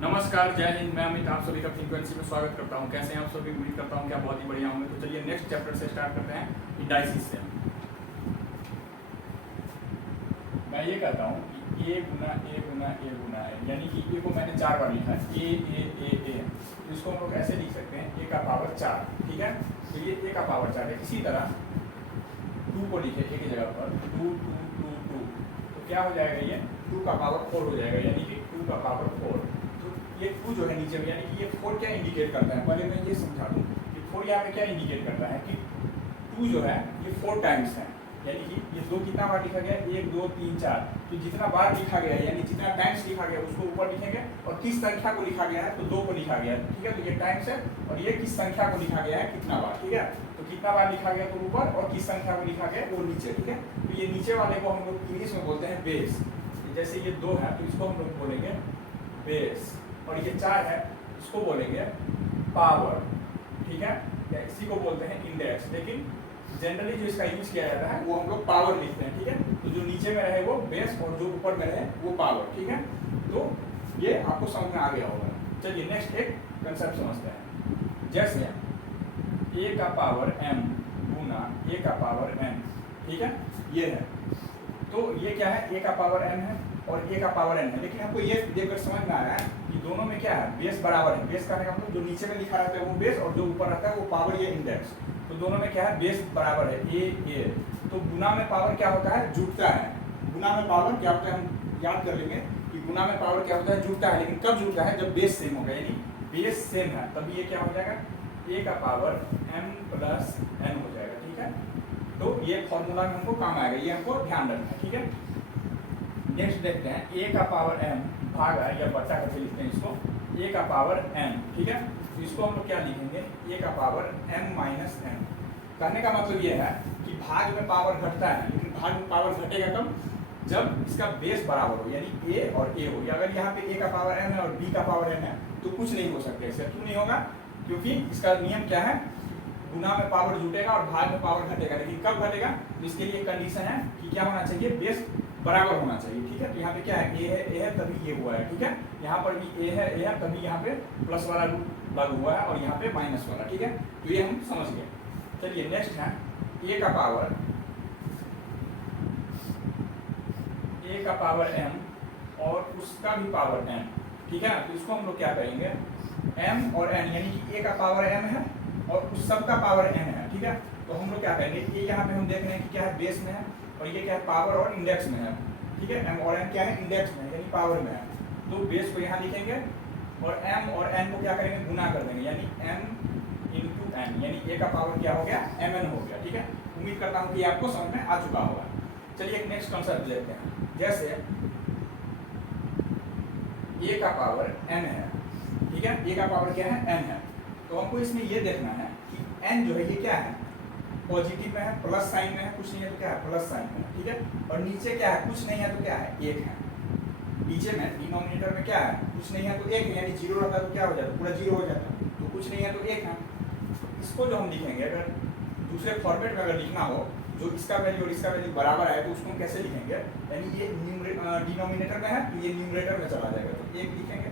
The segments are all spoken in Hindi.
नमस्कार, जय हिंद। मैं अमित आप सभी का फ्रीक्वेंसी में स्वागत करता हूं। कैसे हैं आप सभी? उम्मीद करता हूं कि आप बहुत ही बढ़िया होंगे। तो चलिए नेक्स्ट चैप्टर से स्टार्ट करते हैं, इंडाइसिस से। मैं ये कहता हूं कि ए गुना ए गुना ए गुना ए, यानी कि ए को मैंने 4 बार लिखा है, ए। तो इसको हम लोग ऐसे लिख सकते हैं, ए का पावर 4। ठीक है, तो ये ए का पावर 4 है। इसी तरह 2 को लिखे ए की जगह पर, 2 2 2 2, तो क्या हो जाएगा? ये 2 का पावर 4 हो जाएगा, यानी कि 2 का पावर 4। ये 2 जो है नीचे में, यानी कि ये 4 क्या इंडिकेट करता है? पहले मैं ये समझा दूं कि 4 यहाँ पे क्या इंडिकेट करता है कि 2 जो है ये 4 टाइम्स है, यानी कि ये 2 कितना बार लिखा गया? 1 2 3 4। तो जितना बार लिखा गया है, यानी जितना टाइम्स लिखा गया उसको ऊपर लिखेंगे, और किस संख्या को लिखा गया है तो 2 को लिखा गया है। ठीक है, तो ये टाइम्स है, और ये किस संख्या को लिखा गया है कितना बार। ठीक है, तो कितना बार लिखा गया तो ऊपर, और किस संख्या को लिखा गया वो नीचे। ठीक है, तो ये नीचे वाले को हम लोग इंग्लिश में बोलते हैं बेस। जैसे ये 2 है तो इसको हम लोग बोलेंगे बेस, और ये 4 है इसको बोलेंगे पावर। ठीक है, या इसी को बोलते हैं इंडेक्स, लेकिन जनरली जो इसका यूज किया जाता है वो हम लोग पावर लिखते हैं। ठीक है, तो जो नीचे में रहे वो बेस, और जो ऊपर में रहे वो पावर। ठीक है, तो ये आपको समझ में आ गया होगा। चलिए नेक्स्ट एक कंसेप्ट समझते हैं। जैसे ए का पावर m गुना ए का पावर n। ठीक है, ये है, तो ये क्या है? ए का पावर m है और ए का पावर n है, लेकिन हमको ये देखकर समझ में आ रहा है कि दोनों में क्या है? बेस बराबर है। बेस करने का मतलब जो नीचे में लिखा रहता है वो बेस, और जो ऊपर रहता है वो पावर, ये इंडेक्स। तो दोनों में क्या है? बेस बराबर है, ए। तो गुना में पावर क्या होता है? जुड़ता है। गुना में पावर क्या होता है? हम याद कर लेंगे कि गुना में पावर क्या होता है? जुड़ता है। लेकिन कब जुड़ता है? जब बेस सेम होगा, यानी बेस सेम है, तभी ये क्या हो जाएगा? ए का पावर m प्लस n हो जाएगा। ठीक है, तो ये फॉर्मूला में हमको काम आएगा, ये हमको ध्यान रखना है। ठीक है, नेक्स्ट देखते हैं, a का पावर m भागा, या बच्चा करके लिखते हैं इसको, a का पावर n। ठीक है, तो इसको हम लोग क्या लिखेंगे? a का पावर m माइनस n। कहने का मतलब ये है कि भाग में पावर घटता है, लेकिन भाग में पावर घटेगा कब? जब इसका बेस बराबर हो, यानी a और a हो। अगर यहाँ पे a का पावर m है और b का पावर n है तो कुछ नहीं हो सकता। ऐसे क्यों नहीं होगा? क्योंकि इसका नियम क्या है? गुना में पावर जुटेगा और भाग में पावर घटेगा, लेकिन कब घटेगा? तो इसके लिए कंडीशन है कि क्या होना चाहिए? बेस बराबर होना चाहिए। ठीक है, तो यहाँ पे क्या है? ए है तभी ये हुआ है। ठीक है, यहाँ पर भी ए है तभी यहाँ पे प्लस वाला रूल लागू हुआ है, और यहाँ पे माइनस वाला। ठीक है, तो ये हम समझ गए। चलिए नेक्स्ट है ए का पावर m और उसका भी पावर m। ठीक है, तो इसको हम लोग क्या करेंगे? m और n, यानी कि a का पावर m है और उस सब का पावर n है। ठीक है, तो हम लोग क्या करेंगे? ये यहाँ पे हम देख रहे हैं कि क्या है? बेस में है, और ये क्या है? पावर और इंडेक्स में है। ठीक है, m और n क्या है? इंडेक्स में, यानी पावर में है। तो बेस को यहाँ लिखेंगे, और m और n को क्या करेंगे? गुना कर देंगे, यानी m इंटू n, यानी a का पावर क्या हो गया? mn हो गया। ठीक है, उम्मीद करता हूँ कि आपको समझ में आ चुका होगा। चलिए एक नेक्स्ट कॉन्सेप्ट लेते हैं। जैसे a का पावर n है। ठीक है, a का पावर क्या है? n है। तो हमको इसमें ये देखना है कि n जो है ये क्या है? पॉजिटिव में है, प्लस साइन में है, कुछ नहीं है तो क्या है? प्लस साइन में है। ठीक है, और नीचे क्या है? कुछ नहीं है तो क्या है? 1 है। नीचे में डिनोमिनेटर में क्या है? कुछ नहीं है तो 1 है, यानी 0 रहता है तो क्या हो जाता है? पूरा 0 हो जाता है। तो कुछ नहीं है तो 1 है। इसको जो हम लिखेंगे, अगर दूसरे फॉर्मेट में अगर लिखना हो, जो इसका वैल्यू और इसका वैल्यू बराबर है, तो उसको हम कैसे लिखेंगे? यानी ये डिनोमिनेटर में है तो ये न्यूमरेटर में चला जाएगा, तो 1 लिखेंगे,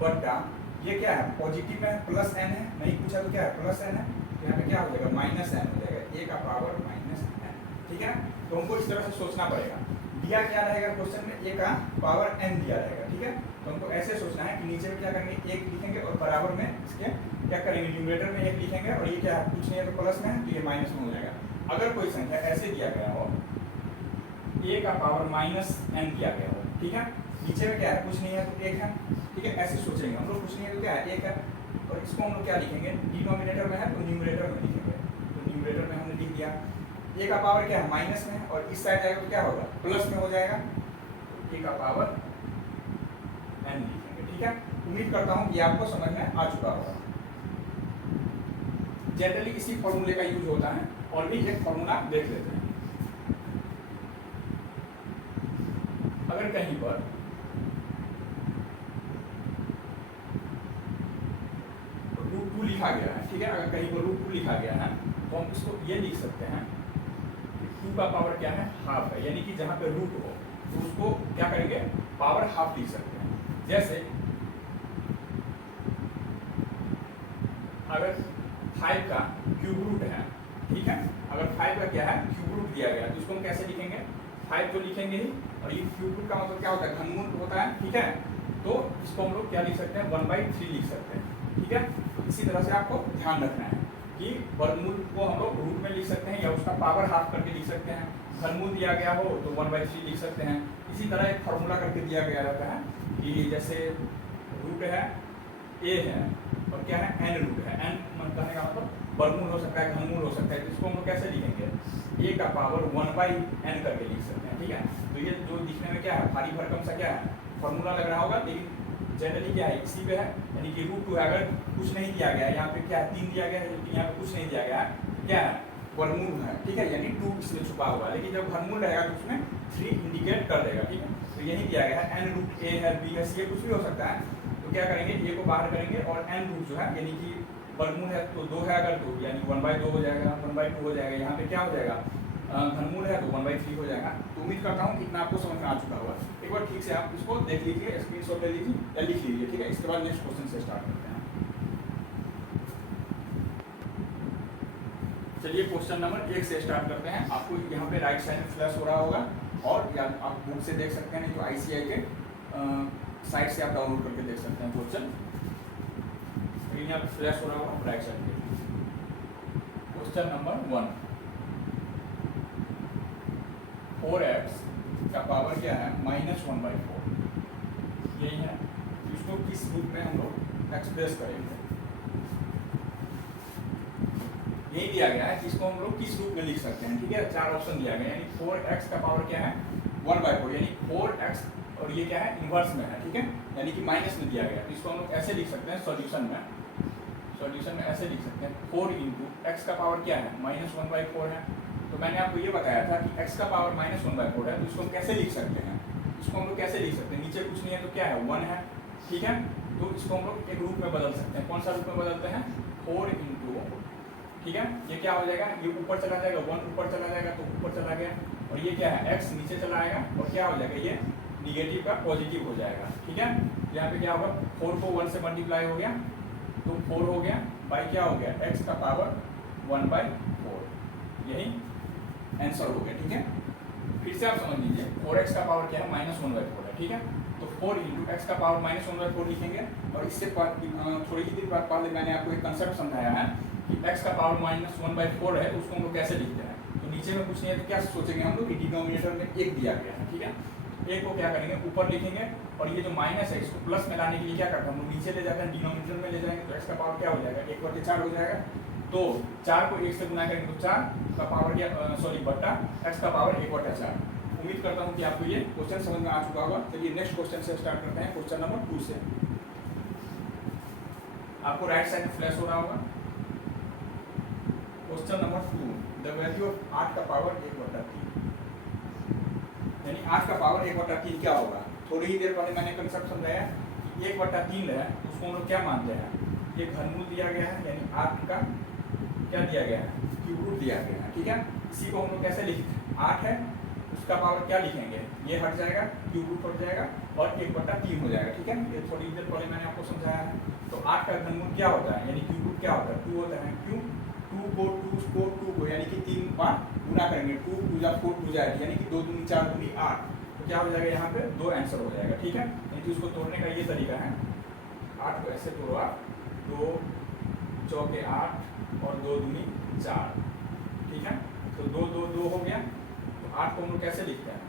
बटा ये क्या है? पॉजिटिव में है, प्लस n है, नहीं पूछा तो क्या है? प्लस n है, तो यहाँ पे क्या हो जाएगा? माइनस n हो जाएगा, a का पावर माइनस n। ठीक है, तो हमको इस तरह से सोचना पड़ेगा। दिया क्या रहेगा क्वेश्चन में? a का पावर n दिया रहेगा। ठीक है, तो हमको ऐसे सोचना है कि नीचे में क्या करेंगे? 1 लिखेंगे, और बराबर में इसके क्या करेंगे? न्यूमरेटर में 1 लिखेंगे, और ये क्या है? कुछ नहीं है तो प्लस में है, तो ये माइनस में हो जाएगा। अगर कोई संख्या ऐसे दिया गया हो, a का पावर माइनस n दिया गया हो, ठीक है, नीचे में क्या है? कुछ नहीं है तो 1 है। ठीक है, ऐसे सोचेंगे हम लोग, कुछ नहीं है तो क्या है? 1 है, और इसको हम लोग क्या लिखेंगे? डिनोमिनेटर में है तो न्यूमरेटर में लिखेंगे, तो न्यूमरेटर में हमने लिख दिया। a का पावर क्या है? माइनस में है, और इस साइड जाएगा तो क्या होगा? प्लस में हो जाएगा, तो a का पावर n लिखेंगे। ठीक है, उम्मीद करता हूँ कि आपको समझ में आ चुका होगा। जनरली इसी फॉर्मूले का यूज होता है, और भी एक फॉर्मूला देख लेते हैं। अगर कहीं पर √2 लिखा गया है, ठीक है, अगर कहीं पर √2 लिखा गया है तो हम इसको ये लिख सकते हैं कि 2 का पावर क्या है? हाफ है, यानी कि जहाँ पे रूट हो तो उसको क्या करेंगे? पावर हाफ लिख सकते हैं। जैसे अगर 5 का क्यूब रूट है, ठीक है, अगर 5 का क्या है क्यूब रूट दिया गया तो इसको हम कैसे लिखेंगे, 5 तो लिखेंगे ही, और ये क्यूब रूट का मतलब क्या होता है, घनमूल होता है, ठीक है, तो इसको हम लोग क्या लिख सकते हैं 1/3 लिख सकते हैं, ठीक है। तो इसी तरह से आपको ध्यान रखना है कि वर्गमूल को हम लोग रूट में लिख सकते हैं या उसका पावर हाफ करके लिख सकते हैं, घनमूल दिया गया हो तो 1/3 लिख सकते हैं। इसी तरह एक फॉर्मूला करके दिया गया रहता है कि जैसे रूट है a है और क्या है n रूट है, n कहने का मतलब वर्गमूल हो सकता है, घनमूल हो सकता है, तो इसको हम लोग कैसे लिखेंगे, a का पावर 1/n करके लिख सकते हैं, ठीक है। तो ये जो दिखने में क्या है भारी भरकम सा क्या है फॉर्मूला लग रहा होगा, लेकिन जनरली क्या है इसी पे है, यानी कि रूट 2 है, अगर कुछ नहीं दिया गया है, यहाँ पे क्या है 3 दिया गया है, जबकि यहाँ पे कुछ नहीं दिया गया है, क्या है वर्गमूल है, ठीक है, यानी 2 इसमें छुपा हुआ है, लेकिन जब घनमूल रहेगा तो उसमें 3 इंडिकेट कर देगा, ठीक है। तो यही दिया गया है n रूट a है, b है, c है, कुछ भी हो सकता है, तो क्या करेंगे a को बाहर करेंगे और n रूट जो है यानी कि वर्गमूल है तो 2 है अगर तो यानी 1/2 हो जाएगा, 1/2 हो जाएगा, यहाँ पे क्या हो जाएगा घनमूल है तो 1/3 हो जाएगा। तो उम्मीद करता हूँ इतना आपको समझ में आ चुका होगा। एक बार ठीक से आप इसको देख लीजिए, स्क्रीनशॉट ले लीजिए या लिख लीजिए, ठीक है। इसके बाद नेक्स्ट क्वेश्चन से स्टार्ट करते हैं। चलिए क्वेश्चन नंबर 1 से स्टार्ट करते हैं। आपको यहाँ पे राइट साइड में फ्लैश हो रहा होगा और या आप बुक से देख सकते हैं, नहीं तो ICI के साइट से आप डाउनलोड करके देख सकते हैं क्वेश्चन। यहाँ पे फ्लैश हो रहा होगा राइट साइड पे। क्वेश्चन नंबर 1, 4x का पावर क्या है -1/4, यही है। इसको किस रूप में हम लोग एक्सप्रेस करेंगे, यही दिया गया है कि इसको हम लोग किस रूप में लिख सकते हैं, ठीक है। 4 ऑप्शन दिया गया, यानी 4x का पावर क्या है 1/4, यानी 4x और ये क्या है इन्वर्स में है, ठीक है, यानी कि माइनस में दिया गया। तो इसको हम लोग ऐसे लिख सकते हैं सॉल्यूशन में ऐसे लिख सकते हैं 4 इंटू एक्स का पावर क्या है -1/4 है। तो मैंने आपको ये बताया था कि x का पावर -1/4 है, तो इसको हम कैसे लिख सकते हैं, इसको हम लोग कैसे लिख सकते हैं, नीचे कुछ नहीं है तो क्या है 1 है, ठीक है। तो इसको हम लोग एक रूप में बदल सकते हैं। कौन सा रूप में बदलते हैं 4 इंटू, ठीक है, ये क्या हो जाएगा, ये ऊपर चला जाएगा, 1 ऊपर चला जाएगा तो ऊपर चला गया, और ये क्या है x नीचे चला आएगा और क्या हो जाएगा ये निगेटिव का पॉजिटिव हो जाएगा, ठीक है। यहाँ पे क्या होगा 4 को 1 से मल्टीप्लाई हो गया तो 4 हो गया, बाई क्या हो गया x का पावर 1/4, यही आंसर हो गया, ठीक है। फिर से आप समझ लीजिए 4x का पावर क्या है -1/4 है, ठीक है। तो 4 इंटू एक्स का पावर -1/4 लिखेंगे, और इससे थोड़ी ही देर बाद पहले मैंने आपको एक कंसेप्ट समझाया है कि x का पावर -1/4 है, तो उसको हम लोग कैसे लिखते हैं। तो नीचे में कुछ नहीं है तो क्या सोचेंगे हम लोग कि डिनोमिनेटर में 1 दिया गया है, ठीक है। एक को क्या करेंगे ऊपर लिखेंगे, और ये जो माइनस है इसको प्लस में लाने के लिए क्या करते हैं हम लोग नीचे ले जाते हैं, डिनोमिनेटर में ले जाएंगे, तो x का पावर क्या हो जाएगा 1/4 हो जाएगा। तो 4 को 1 से गुना करेंगे तो 4 का पावर क्या बट्टा x का पावर 1/4। उम्मीद करता हूँ कि आपको ये क्वेश्चन समझ में आ चुका होगा। चलिए नेक्स्ट क्वेश्चन से स्टार्ट करते हैं, क्वेश्चन नंबर 2 से। आपको राइट साइड में फ्लैश हो रहा होगा। Question number 2, the value of 8 का पावर 1/3, यानी 8 का पावर 1/3 क्या होगा। थोड़ी ही देर पहले मैंने कंसेप्ट समझाया कि 1/3 है, उसको हम लोग क्या मानते हैं, ये घनमूल दिया गया है, यानी 8 का क्या दिया गया है क्यूब रूट दिया गया है, ठीक है। इसी को हम लोग कैसे लिखते हैं 8 है, उसका पावर क्या लिखेंगे, ये हट जाएगा, क्यूब रूट हट जाएगा और 1/3 हो जाएगा, ठीक है। ये थोड़ी देर पहले मैंने आपको समझाया है। तो 8 का घनमूल क्या होता है, यानी क्यूब रूट क्या होता है 2 होता है, क्यों 2 को यानी कि 3 बार गुना करेंगे, 2 2 जा 4 2 जाएगी, यानी कि 2 दूनी 4 दूनी 8, तो क्या हो जाएगा यहाँ पे 2 आंसर हो जाएगा, ठीक है। नहीं तो इसको तोड़ने का ये तरीका है, 8 को ऐसे तोड़ो आप, 2 चौके 8 और 2 दूनी 4, ठीक है। तो 2 2 2 हो गया, तो 8 को हम लोग कैसे लिखते हैं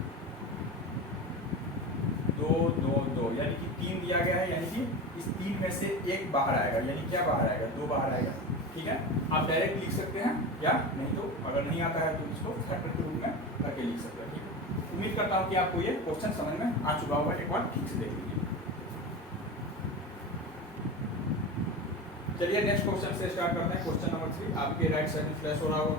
2 2 2, यानी कि 3 दिया गया है, यानी कि इस 3 में से 1 बाहर आएगा, यानी क्या बाहर आएगा 2 बाहर आएगा, ठीक है। आप डायरेक्ट लिख सकते हैं या नहीं तो अगर नहीं आता है तो इसको फैक्टर के रूप में करके लिख सकते हैं, ठीक है। उम्मीद करता हूँ कि आपको ये क्वेश्चन समझ में आ चुका होगा, एक बार ठीक से देख लीजिए। चलिए नेक्स्ट क्वेश्चन से स्टार्ट करते हैं, क्वेश्चन नंबर 3। आपके राइट साइड में फ्लैश हो रहा होगा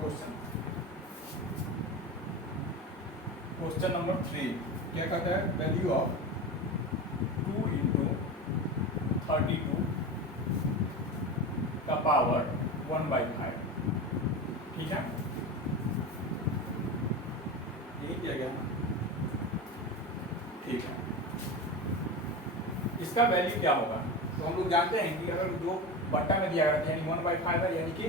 क्वेश्चन नंबर 3 क्या कहता है, वैल्यू ऑफ 2 इंटू 32 का पावर 1/5, ठीक है, यही किया गया, ठीक है। इसका वैल्यू क्या होगा, तो हम लोग जानते हैं कि अगर जो बट्टा में दिया गया था, यानी 1/5 है, यानी कि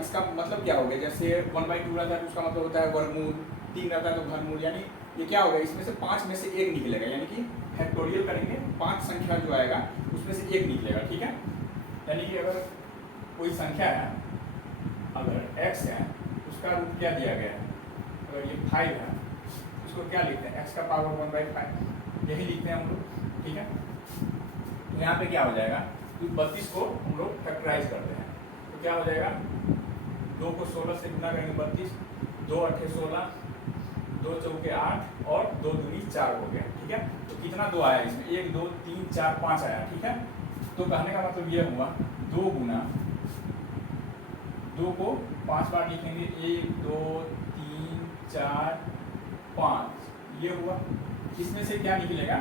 इसका मतलब क्या हो गया, जैसे 1/2 रहता है तो उसका मतलब होता है वर्गमूल, 3 रहता है तो घनमूल, यानी ये क्या होगा, इसमें से 5 में से 1 निकलेगा, यानी कि फैक्टोरियल करेंगे 5 संख्या जो आएगा उसमें से 1 निकलेगा, ठीक है। यानी कि अगर कोई संख्या है, अगर x है उसका रूट क्या दिया गया है, अगर ये 5 है उसको क्या लिखते हैं, x का पावर 1/5, यही लिखते हैं हम लोग, ठीक है। तो यहाँ पे क्या हो जाएगा, तो 32 को हम लोग फैक्टराइज करते हैं, तो क्या हो जाएगा, 2 को 16 से गुना करेंगे 32, 2 8 16, 2 चौके 8 और 2 दूनी 4 हो गया, ठीक है। तो कितना 2 आया इसमें, 1 2 3 4 5 आया, ठीक है। तो कहने का मतलब ये हुआ 2 गुना 2 को 5 बार लिखेंगे, 1 2 3 4 5, ये हुआ। इसमें से क्या निकलेगा,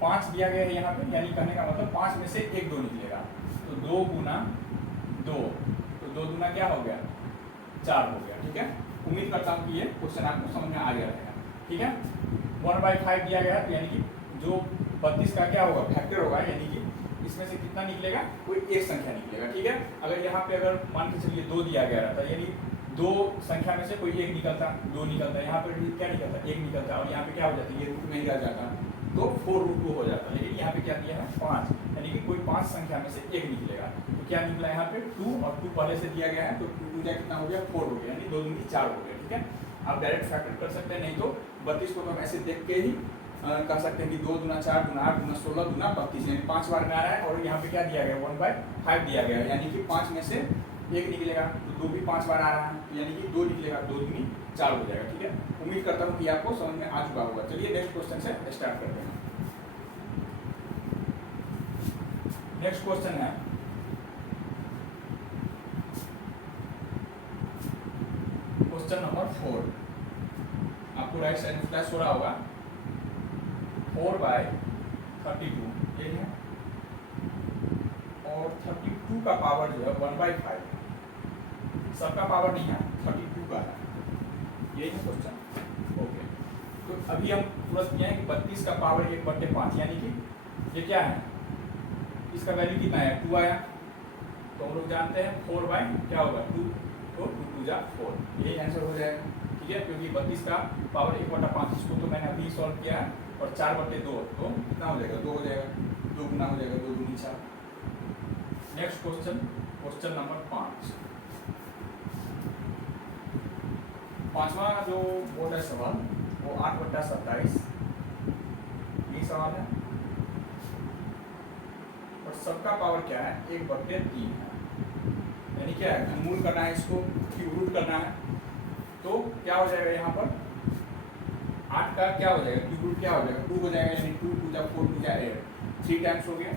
5 दिया गया है यहाँ पे, यानी कहने का मतलब 5 में से 1 2 निकलेगा, तो 2 गुना 2, तो 2 दूना क्या हो गया 4 हो गया, ठीक है। उम्मीद करता हूँ कि ये क्वेश्चन आपको समझ में आ गया रहेगा, ठीक है। 1/5 दिया गया है, तो यानी कि जो 32 का क्या होगा फैक्टर होगा, यानी कि इसमें से कितना निकलेगा, कोई एक संख्या निकलेगा, ठीक है। अगर यहाँ पे अगर मान के चलिए 2 दिया गया रहता, यानी 2 संख्या में से कोई एक निकलता, 2 निकलता, यहाँ पर क्या निकलता, 1 निकलता, और यहाँ पे क्या हो जाता, ये रूट में ही आ जाता, तो 4√2 हो जाता। लेकिन यहाँ पे क्या दिया है 5, यानी कि कोई 5 संख्या में से एक निकलेगा, तो क्या निकला यहाँ पे 2, और 2 पहले से दिया गया है, तो 2 कितना हो गया 4 हो गया, यानी 2 दूनी 4 हो गया, ठीक है। आप डायरेक्ट फैक्टर कर सकते हैं, नहीं तो 32 को हम ऐसे देख के ही कर सकते हैं कि 2 दूना 4 दूना 8 दूना 16 दूना 32, यानी 5 बार में आ रहा है, और यहाँ पे क्या दिया गया 1/5 दिया गया है, यानी कि 5 में से एक निकलेगा, तो 2 भी 5 बार आ रहा है, तो यानी कि 2 निकलेगा, 2 दूनी 4 हो जाएगा, ठीक है। उम्मीद करता हूँ कि आपको समझ में आ चुका होगा। चलिए नेक्स्ट क्वेश्चन से स्टार्ट करते हैं। नेक्स्ट क्वेश्चन है, क्वेश्चन नंबर 4, आपको राइट साइड में फ्लैश हो रहा होगा, 4/32 ये है, और 32 का पावर जो है 1/5, सबका पावर नहीं है, 32 का है, यही है क्वेश्चन, ओके। तो अभी हम तुरंत किए हैं कि 32 का पावर 1/5, यानी कि ये क्या है, इसका वैल्यू कितना है 2 आया, तो हम लोग जानते हैं 4 क्या होगा 2, तो 2 2 जा 4, यही आंसर हो जाएगा, ठीक है। क्योंकि 32 का पावर 1/5, इसको तो मैंने अभी सॉल्व किया है, और 4/2 तो कितना हो जाएगा 2 हो जाएगा, 2 गुना हो जाएगा 2 दूनी 4। नेक्स्ट क्वेश्चन, क्वेश्चन नंबर 5, पांचवा जो बोर्ड है सवाल वो 8/27 ये सवाल है, और सबका पावर क्या है 1/3 है, यानी क्या है घनमूल करना है, इसको क्यूब रूट करना है, तो क्या हो जाएगा यहाँ पर 8 का क्या हो जाएगा क्यूब रूट क्या हो जाएगा 2 हो जाएगा, यानी 2 2 जा 4 2 जा 8, 3 टाइम्स हो गया,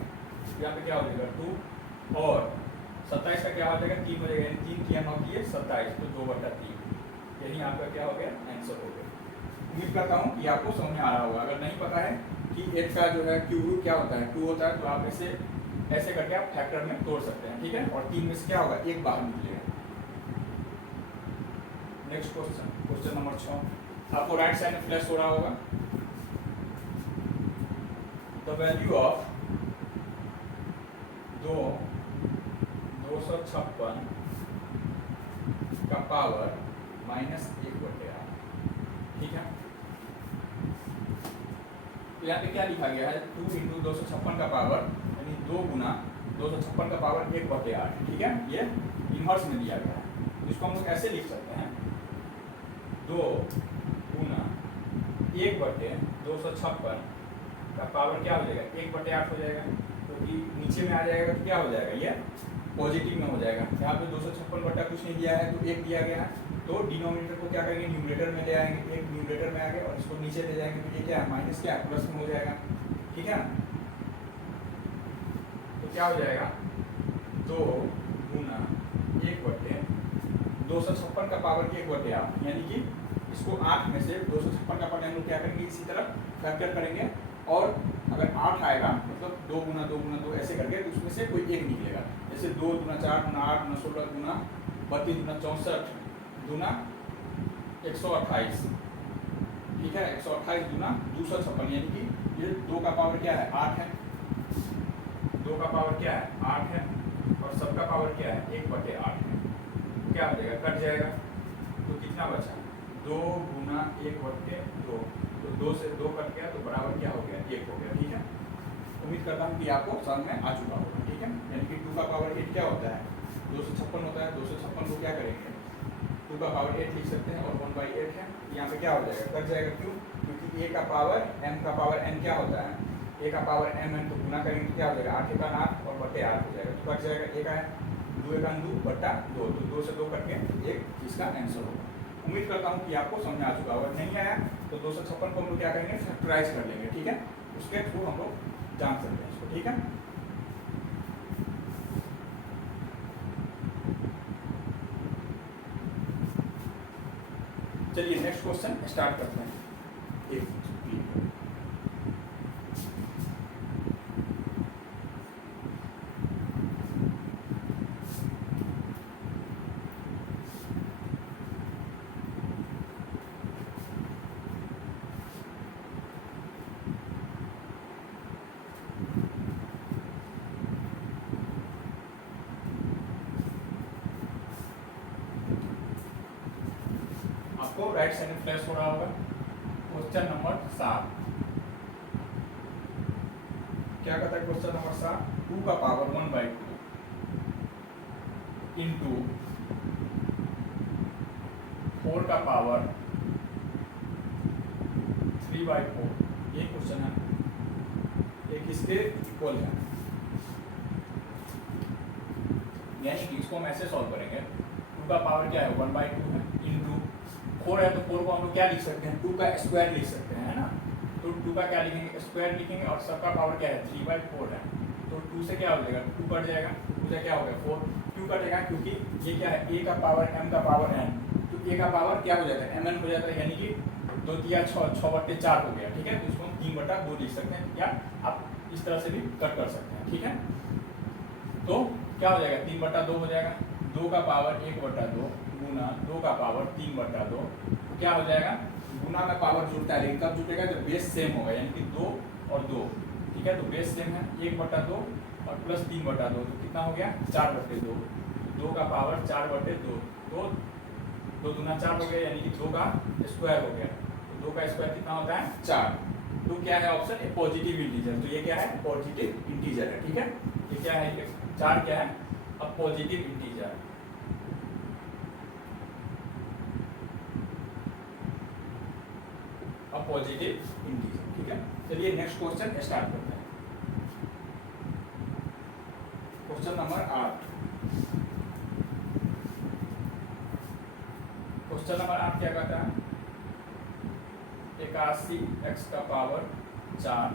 यहाँ पे क्या हो जाएगा 2, और 27 का क्या हो जाएगा 3 हो जाएगा, यानी 3 किया 9 किए 27, तो 2/3, यही आपका क्या हो गया आंसर हो गया। उम्मीद करता हूँ कि आपको समझ में आ रहा होगा। अगर नहीं पता है कि 8 का जो है क्यूब रूट क्या होता है 2 होता है, तो आप ऐसे करके आप फैक्टर में तोड़ सकते हैं, ठीक है। और 3 में से क्या होगा 1 बाहर निकलेगा। नेक्स्ट क्वेश्चन, क्वेश्चन नंबर 6, आपको राइट साइड में फ्लैश हो रहा होगा, द वैल्यू ऑफ 256 का पावर -1/8, ठीक है। तो यहाँ पे क्या लिखा गया है 2 × 256 का पावर, यानी 2 गुना 256 का पावर 1/8, ठीक है। ये इनवर्स में दिया गया है, इसको हम लोग ऐसे लिख सकते हैं 2 गुना 1/256 का पावर क्या हो जाएगा 1/8 हो जाएगा, क्योंकि नीचे में आ जाएगा तो क्या हो जाएगा ये पॉजिटिव में हो जाएगा। यहाँ पे 256 बटा कुछ नहीं दिया है तो 1 दिया गया है, तो डिनोमिनेटर को क्या करेंगे न्यूमरेटर में ले आएंगे, 1 न्यूमरेटर में आ गया, और इसको नीचे ले जाएंगे तो ये क्या है माइनस क्या प्लस में हो जाएगा, ठीक है। तो क्या हो जाएगा 2 गुना 1/256 का पावर 1/8, यानी कि इसको 8 में से 256 का पावर हम लोग क्या करेंगे इसी तरह फैक्टर करेंगे, और अगर 8 आएगा मतलब 2 गुना 2 गुना 2 ऐसे करके, तो उसमें से कोई एक निकलेगा, जैसे 2 गुना 4 गुना 8 गुना 16 गुना 32 गुना 64 गुना 128, ठीक है। 128 गुना 256, यानी कि ये 2 का पावर क्या है 8 है, 2 का पावर क्या है 8 है, का पावर क्या है 1/8 है, क्या हो जाएगा कट जाएगा, तो कितना बचा 2 गुना 1/2, तो 2 से 2 कट गया तो बराबर क्या हो गया 1 हो गया। ठीक है, उम्मीद करता हूँ कि आपको समझ में आ चुका होगा। ठीक है, यानी कि 2 का पावर 8 क्या होता है 256 होता है, 256 को क्या करेंगे 2 का पावर 8 लिख सकते हैं और 1/8 है, यहाँ पे क्या हो जाएगा कट जाएगा, क्यों क्योंकि a का पावर m का पावर n क्या होता है a का पावर m n, तो गुना करेंगे तो क्या हो जाएगा 8 का 8 और बटे 8 हो जाएगा, तो कट जाएगा a का 2 का 2 बटा 2, तो 2 से 2 कट के 1 इसका आंसर होगा। उम्मीद करता हूँ कि आपको समझ आ चुका होगा, नहीं आया तो 256 को हम लोग क्या करेंगे फैक्टराइज कर लेंगे। ठीक है, उसके थ्रू हम लोग जान सकते हैं इसको। ठीक है, चलिए नेक्स्ट क्वेश्चन स्टार्ट करते हैं। आपको राइट साइड में फ्लैश हो रहा होगा। क्वेश्चन नंबर 7 क्या कहता है, क्वेश्चन नंबर 7 2 का पावर 1/2 इंटू 4 का पावर 3/4, ये क्वेश्चन है, एक इसके इक्वल है, यानी कि इसको हम ऐसे सॉल्व करेंगे 2 का पावर क्या है 1/2 है, इंटू 4 है तो 4 को हम लोग क्या लिख सकते हैं 2 का स्क्वायर लिख सकते हैं, है ना, तो 2 का क्या लिखेंगे स्क्वायर लिखेंगे, और सबका पावर क्या है 3/4 है, तो 2 से क्या हो जाएगा 2 कट जाएगा, 2 से क्या हो गया 4, क्यों कटेगा क्योंकि ये क्या है a का पावर m का पावर n, तो a का पावर क्या हो जाता है mn हो जाता है, यानी कि 2 3 6 6/4 हो गया। ठीक है, तो इसको हम 3/2 लिख सकते हैं, या आप इस तरह से भी कट कर सकते हैं। ठीक है, तो क्या हो जाएगा 3/2 हो जाएगा, 2 का पावर 1/2 गुना 2 का पावर 3/2, तो क्या हो जाएगा गुना में पावर जुड़ता है, लेकिन कब जुटेगा जब बेस सेम होगा, यानी कि 2 और 2। ठीक है, तो बेस सेम है 1/2 और प्लस 3/2, तो कितना हो गया 4/2, 2 का पावर 4/2, तो 2 दूना 4 हो गया, यानी कि 2 का स्क्वायर हो गया, तो 2 का स्क्वायर कितना होता है 4, तो क्या है ऑप्शन ए पॉजिटिव इंटीजर, तो ये क्या है पॉजिटिव इंटीजर है। ठीक है, ये क्या है 4 क्या है अब पॉजिटिव इंटीजर। अब पॉजिटिव इंटीजर। ठीक है, चलिए नेक्स्ट क्वेश्चन स्टार्ट करते हैं। क्वेश्चन नंबर 8, क्वेश्चन नंबर 8 क्या कहता है 81x का पावर 4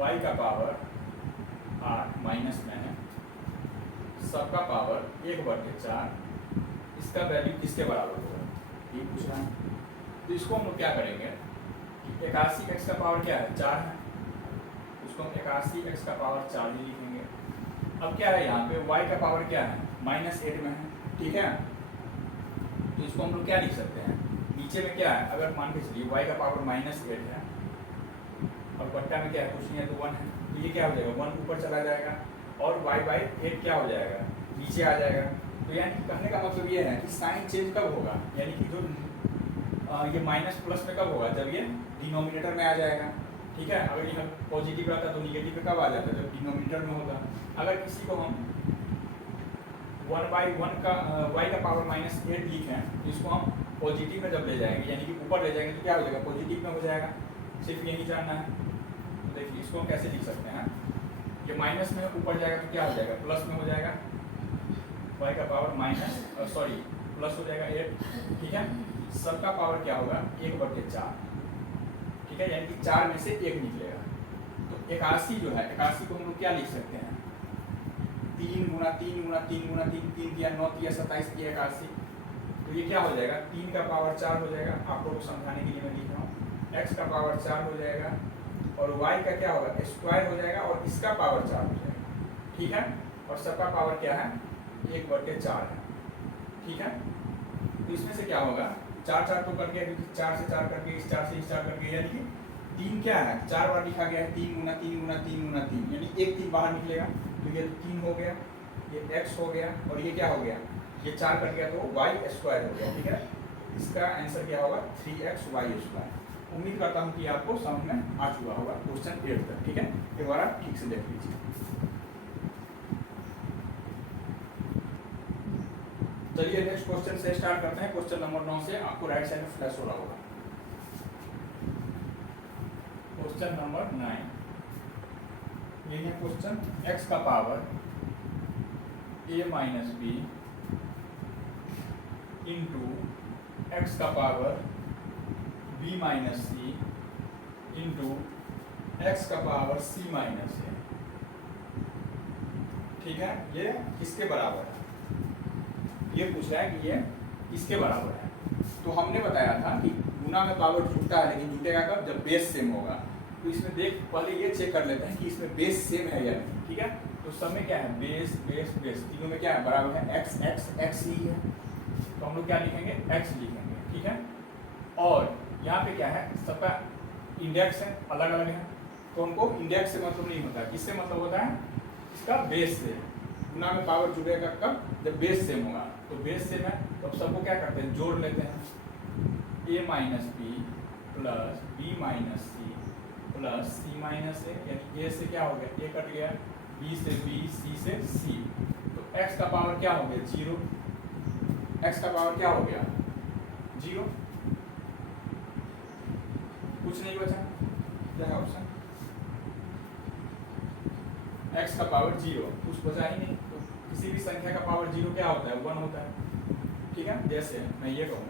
y का पावर 8 माइनस में है, सबका पावर 1/4, इसका वैल्यू किसके बराबर होगा, ये पूछ रहा है। तो इसको हम लोग क्या करेंगे 81x का पावर क्या है 4 है, उसको हम 81x का पावर 4 ही लिखेंगे। अब क्या है यहाँ पे y का पावर क्या है -8 में है। ठीक है, तो इसको हम लोग क्या लिख सकते हैं, नीचे में क्या है अगर मान के चलिए y का पावर -8 है और बट्टा में क्या है कुछ नहीं है तो 1 है, तो ये क्या हो जाएगा 1 ऊपर चला जाएगा और y/8 क्या हो जाएगा नीचे आ जाएगा। तो यानी कहने का मतलब ये है कि साइन चेंज कब होगा, यानी कि जो ये माइनस प्लस में कब होगा जब ये डिनोमिनेटर में आ जाएगा। ठीक है, अगर ये पॉजिटिव रहता तो निगेटिव में कब आ जाता जब डिनोमिनेटर में होगा। अगर किसी को हम 1/1 का y का पावर -8 लिखें तो इसको हम पॉजिटिव में जब ले जाएंगे यानी कि ऊपर ले जाएंगे तो क्या हो जाएगा पॉजिटिव में हो जाएगा, सिर्फ यही जानना है। तो देखिए इसको हम कैसे लिख सकते हैं, ये माइनस में ऊपर जाएगा तो क्या हो जाएगा प्लस में हो जाएगा, y का पावर प्लस हो जाएगा 8। ठीक है, सबका पावर क्या होगा 1/4। ठीक है, यानी कि 4 में से 1 निकलेगा। तो 81 जो है 81 को हम लोग क्या लिख सकते हैं 3 गुना 3 गुना 3 गुना 3 3 दिया 9 दिया 27 दिया 81, तो ये क्या हो जाएगा 3 का पावर 4 हो जाएगा। आप लोगों को समझाने के लिए मैं लिख रहा हूँ x का पावर 4 हो जाएगा और y का क्या होगा स्क्वायर हो जाएगा और इसका पावर 4 हो जाएगा। ठीक है, और सबका पावर क्या है 1/4 है। ठीक है, तो इसमें से क्या होगा 4 4 तो कट गया क्योंकि 4 से 4 कट गया, इस 4 से इस 4 कट गया, यानी कि 3 क्या है 4 बार लिखा गया है 3 गुना 3 गुना 3 गुना 3, यानी एक 3 बाहर निकलेगा तो ये 3 हो गया। ये x हो गया और ये क्या हो गया, ये 4 कट गया तो y स्क्वायर हो गया, ठीक है। इसका आंसर क्या होगा 3xy स्क्वायर। उम्मीद करता हूँ कि आपको समझ में आ चुका होगा क्वेश्चन 8 तक, ठीक है। एक बार आप ठीक से देख लीजिए। चलिए नेक्स्ट क्वेश्चन से स्टार्ट करते हैं। क्वेश्चन नंबर 9 से आपको राइट साइड में फ्लैश हो रहा होगा। क्वेश्चन नंबर 9 ये है क्वेश्चन, x का power a minus B into x का power b minus C into x का पावर c माइनस ए, ठीक है। ये किसके बराबर है, ये पूछ रहा है कि ये किसके बराबर है। तो हमने बताया था कि गुना में पावर जुटता है, लेकिन जुटेगा कब, जब बेस सेम होगा। तो इसमें देख पहले ये चेक कर लेते हैं कि इसमें बेस सेम है या नहीं, ठीक है। तो सब में क्या है, बेस बेस बेस, तीनों में क्या है, बराबर है, एक्स एक्स एक्स ही है, तो हम लोग क्या लिखेंगे, एक्स लिखेंगे, ठीक है। और यहाँ पे क्या है, सबका इंडेक्स है, अलग अलग है, तो हमको इंडेक्स से मतलब नहीं होता है, किससे मतलब होता है, इसका बेस से। गुना में पावर जुड़ेगा कब, जब बेस सेम होगा। तो बेस सेम है तो अब सबको क्या करते हैं, जोड़ लेते हैं, a minus B plus B minus C plus C minus A, यानी a से क्या हो गया, a कट गया, b से b, c से c। तो x का पावर क्या हो गया, 0, x का पावर क्या हो गया, 0, कुछ नहीं बचा, क्या है ऑप्शन, x का पावर 0, कुछ बचा ही नहीं। तो किसी भी संख्या का पावर 0 क्या होता है, 1 होता है, ठीक है। जैसे मैं ये कहूँ,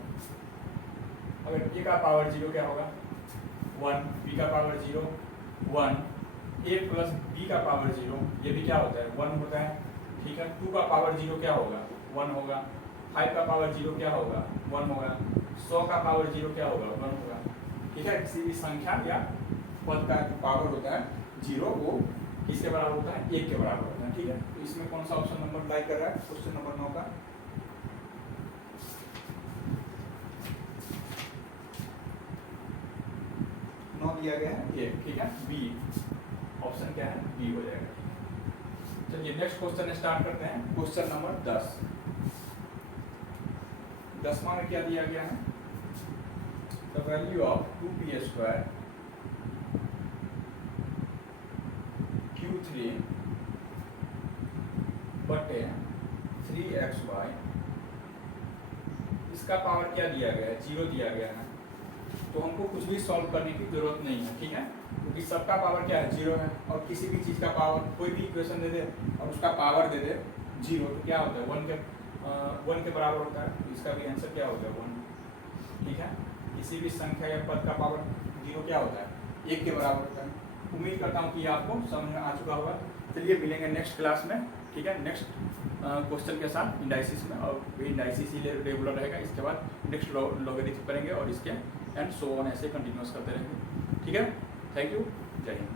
अगर a का पावर 0 क्या होगा, 1, b का पावर 0 1, a प्लस b का पावर 0, ये भी क्या होता है, 1 होता है, ठीक है। 2 का पावर 0 क्या होगा, 1 होगा। 5 का पावर 0 क्या होगा, 1 होगा। 100 का पावर 0 क्या होगा, 1 होगा, ठीक है। किसी भी संख्या या पद का जो पावर होता है 0, वो किसके बराबर होता है, 1 के बराबर होता है, ठीक है। तो इसमें कौन सा ऑप्शन नंबर अप्लाई कर रहा है, क्वेश्चन नंबर 9 का, 9 दिया गया है ये, ठीक है। बी ऑप्शन क्या है, बी हो जाएगा। चलिए नेक्स्ट क्वेश्चन स्टार्ट करते हैं। क्वेश्चन नंबर 10, 10वां में क्या दिया गया है, the value of 2p square q3 बटे 3xy, इसका पावर क्या दिया गया है, 0 दिया गया है। तो हमको कुछ भी सॉल्व करने की जरूरत नहीं है, ठीक है, क्योंकि सबका पावर क्या है, 0 है। और किसी भी चीज़ का पावर, कोई भी इक्वेशन दे दे और उसका पावर दे दे 0, तो क्या होता है, 1 के बराबर होता है। तो इसका भी आंसर क्या होता है, 1, ठीक है। किसी भी संख्या या पद का पावर 0 क्या होता है, 1 के बराबर होता है। उम्मीद करता हूँ कि आपको समझ में आ चुका होगा। चलिए मिलेंगे नेक्स्ट क्लास में, ठीक है, नेक्स्ट क्वेश्चन के साथ इंडाइसिस में, और इंडाइसिस ही रेगुलर रहेगा। इसके बाद नेक्स्ट लॉगरिथम करेंगे और इसके एंड सो ऑन ऐसे कंटिन्यूस करते रहेंगे, ठीक है। थैंक यू, जय हिंद।